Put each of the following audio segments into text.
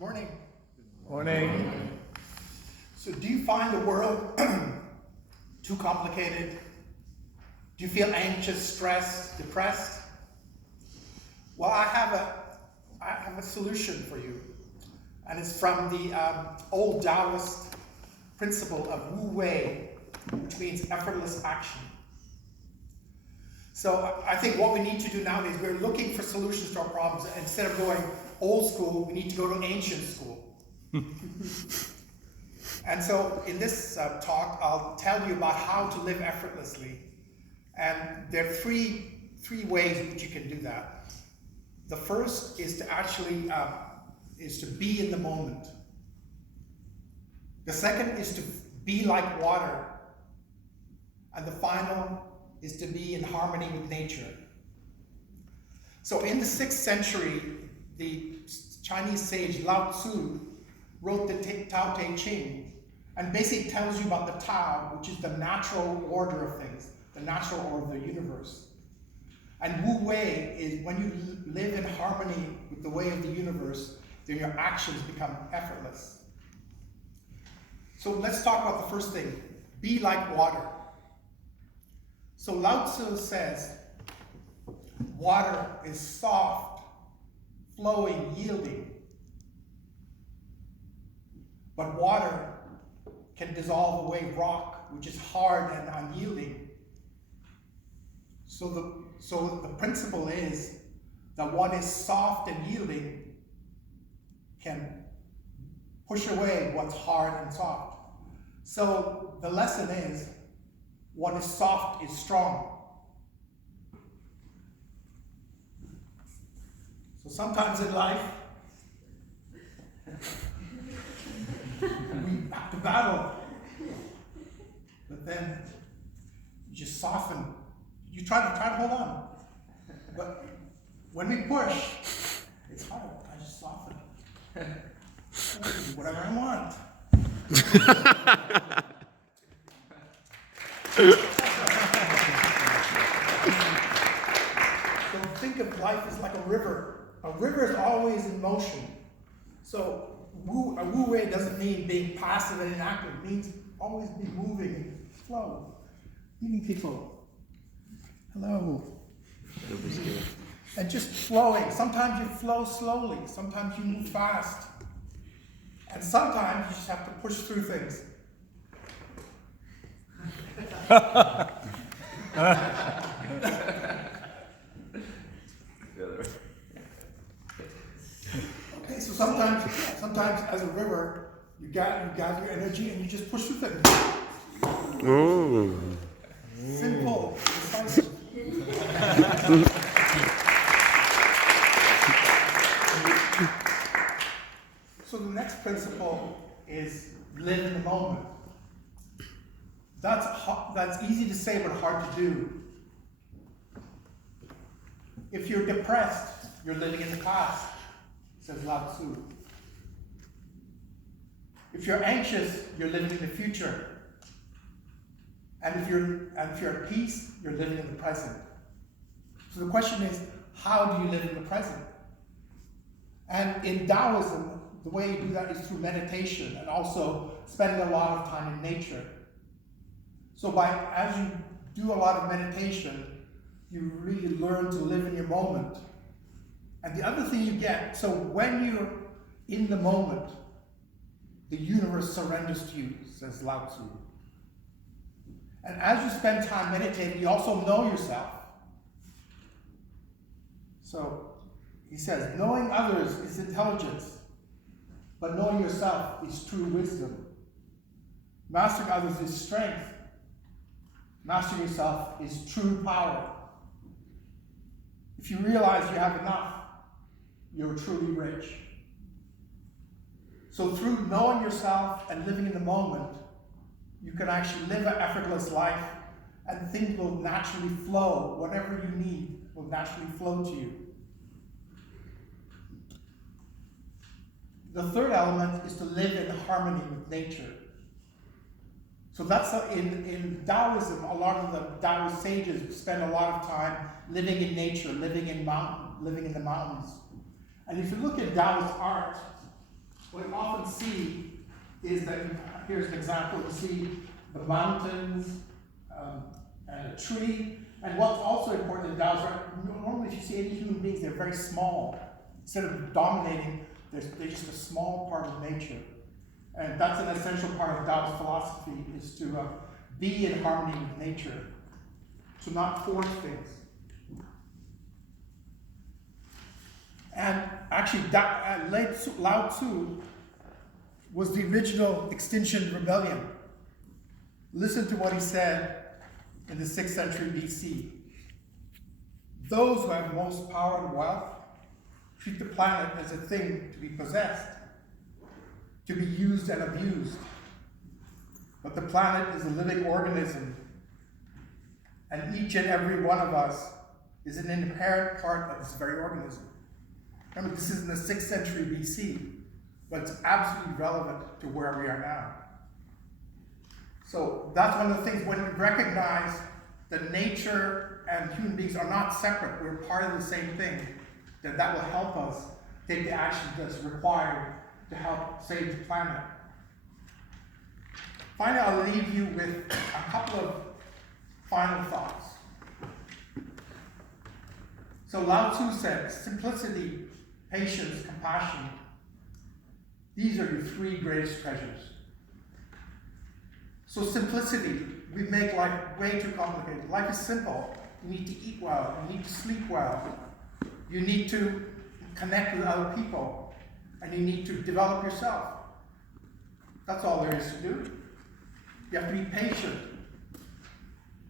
Morning. Morning. So do you find the world too complicated? Do you feel anxious, stressed, depressed? Well, I have a solution for you. And it's from the old Taoist principle of Wu Wei, which means effortless action. So I think what we need to do nowadays, we're looking for solutions to our problems. Instead of going old school, we need to go to ancient school. And so in this talk, I'll tell you about how to live effortlessly. And there are three ways in which you can do that. The first is to actually is to be in the moment. The second is to be like water. And the final is to be in harmony with nature. So in the 6th century, the Chinese sage Lao Tzu wrote the Tao Te Ching, and basically tells you about the Tao, which is the natural order of things, the natural order of the universe. And Wu Wei is when you live in harmony with the way of the universe, then your actions become effortless. So let's talk about the first thing, be like water. So Lao Tzu says, water is soft, flowing, yielding. But water can dissolve away rock, which is hard and unyielding. So the principle is that what is soft and yielding can push away what's hard and soft. So the lesson is, what is soft is strong. So sometimes in life, we have to battle, but then you just soften. You try to hold on, but when we push, it's hard. I just soften. I do whatever I want. So think of life as like a river. A river is always in motion. So Wu Wei doesn't mean being passive and inactive. It means always be moving and flow. Meeting people. Hello. And just flowing. Sometimes you flow slowly. Sometimes you move fast. And sometimes you just have to push through things. Okay, so sometimes as a river, you gather your energy and you just push through things. Ooh. Simple. Decisive. So the next principle is live in the moment. That's easy to say but hard to do. If you're depressed, you're living in the past, says Lao Tzu. If you're anxious, you're living in the future. And if you're at peace, you're living in the present. So the question is, how do you live in the present? And in Taoism, the way you do that is through meditation and also spending a lot of time in nature. So as you do a lot of meditation, you really learn to live in your moment. And the other thing you get, so when you're in the moment, the universe surrenders to you, says Lao Tzu. And as you spend time meditating, you also know yourself. So he says, knowing others is intelligence, but knowing yourself is true wisdom. Mastering others is strength. Mastering yourself is true power. If you realize you have enough, you're truly rich. So through knowing yourself and living in the moment, you can actually live an effortless life and things will naturally flow. Whatever you need will naturally flow to you. The third element is to live in harmony with nature. So that's in Taoism, a lot of the Taoist sages spend a lot of time living in nature, living in the mountains. And if you look at Taoist art, what you often see is that, here's an example, you see the mountains and a tree. And what's also important in Tao's, normally if you see any human beings, they're very small. Instead of dominating, they're just a small part of nature. And that's an essential part of Tao's philosophy, is to be in harmony with nature, to not force things. And actually, Lao Tzu was the original Extinction Rebellion. Listen to what he said in the 6th century BC. Those who have most power and wealth treat the planet as a thing to be possessed, to be used and abused. But the planet is a living organism, and each and every one of us is an inherent part of this very organism. Remember, this is in the 6th century BC, but it's absolutely relevant to where we are now. So that's one of the things, when we recognize that nature and human beings are not separate, we're part of the same thing, that will help us take the action that's required to help save the planet. Finally, I'll leave you with a couple of final thoughts. So Lao Tzu said, simplicity, patience, compassion, these are your 3 greatest treasures. So simplicity, we make life way too complicated. Life is simple. You need to eat well, you need to sleep well, you need to connect with other people, and you need to develop yourself. That's all there is to do. You have to be patient.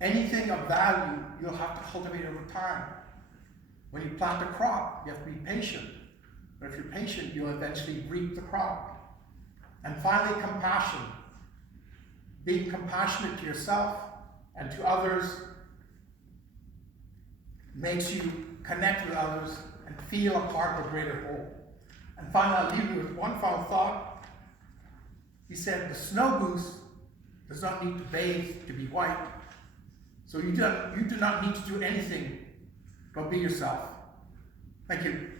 Anything of value, you'll have to cultivate over time. When you plant a crop, you have to be patient. But if you're patient, you'll eventually reap the crop. And finally, compassion. Being compassionate to yourself and to others makes you connect with others and feel a part of a greater whole. And finally, I'll leave you with one final thought. He said, the snow goose does not need to bathe to be white. So you do not need to do anything but be yourself. Thank you.